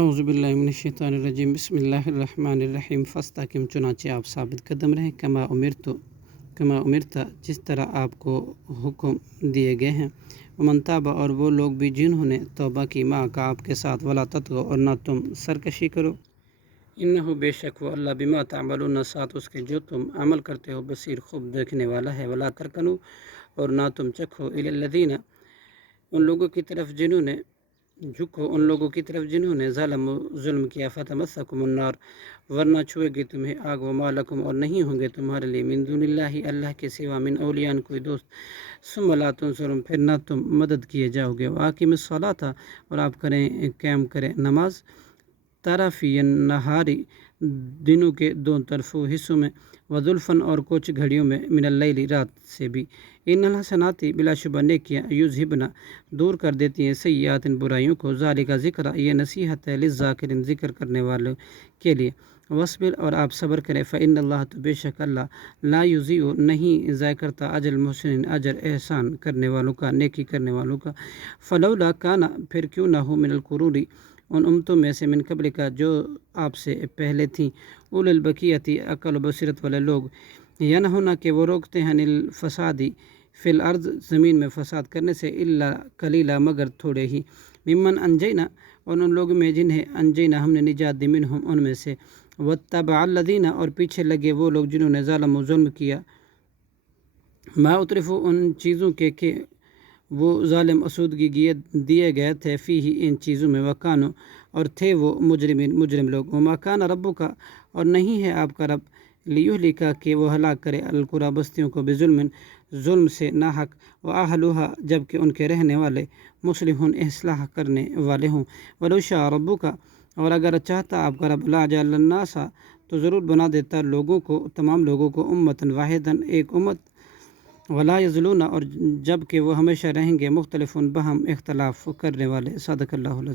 اعوذ باللہ من الشیطان الرجیم بسم اللہ الرحمن الرحیم فاستقم، چنانچہ آپ ثابت قدم رہیں، کما امرتا جس طرح آپ کو حکم دیے گئے ہیں، ومن تاب اور وہ لوگ بھی جنہوں نے توبہ کی معک آپ کے ساتھ، ولا تطغوا اور نہ تم سرکشی کرو، انہ بے شک وہ اللہ بما تعملون ساتھ اس کے جو تم عمل کرتے ہو بصیر خوب دیکھنے والا ہے، ولا ترکنوا اور نہ تم چکھو الی الذین ان لوگوں کی طرف جنہوں نے ظلم کیا، فتمسکم النار ورنہ چھوئے گی تمہیں آگ، وما لکم اور نہیں ہوں گے تمہارے لیے من دون اللہ کے سوا من اولیاء کوئی دوست، ثم لا تنصرون پھر نہ تم مدد کیے جاؤ گے، واقیم الصلاۃ اور آپ قائم کریں نماز، طرفی النہاری دنوں کے دونوں طرفوں حصوں میں، وزلفن اور کچھ گھڑیوں میں، من اللیل رات سے بھی، ان الحسنات بلا شبہ نیکیاں، یذہبن دور کر دیتی ہیں، سیئات برائیوں کو، ذالک ذکر یہ نصیحت ہے، للذاکرین ذکر کرنے والوں کے لیے، وصبر اور آپ صبر کریں، فإن اللہ تو بے شک اللہ، لا یضیع نہیں ضائع کرتا، اجر المحسنین اجر احسان کرنے والوں کا، نیکی کرنے والوں کا، فلولا کان پھر کیوں نہ ہو، من القرون ان امتوں میں سے، من قبل کا جو آپ سے پہلے تھیں، اول البقیتی عقل و بصیرت والے لوگ، ینہونا کہ وہ روکتے ہیں، عن الفسادی فی الارض زمین میں فساد کرنے سے، الا قلیلا مگر تھوڑے ہی، ممن انجینا اور ان لوگوں میں جنہیں انجینا ہم نے نجات دی، منہم ان میں سے، واتبع الذین اور پیچھے لگے وہ لوگ جنہوں نے ظلم کیا، ما اترفوا ان چیزوں کے کہ وہ ظالم اسودگی دیے گئے تھے، فیہ ان چیزوں میں، وکانو اور تھے وہ مجرم لوگ، وما کان ربک اور نہیں ہے آپ کا رب، لیہلکا کہ وہ ہلاک کرے، القری بستیوں کو، ظلم سے ناحق، واہلھا جبکہ ان کے رہنے والے، مصلحون اصلاح کرنے والے ہوں، ولو شاء ربک اور اگر چاہتا آپ کا رب، لجعل الناس تو ضرور بنا دیتا لوگوں کو، تمام لوگوں کو، امۃ واحدۃ ایک امت، ولا یزلون اور جب کہ وہ ہمیشہ رہیں گے، مختلف باہم اختلاف کرنے والے، صدق اللہ العظیم۔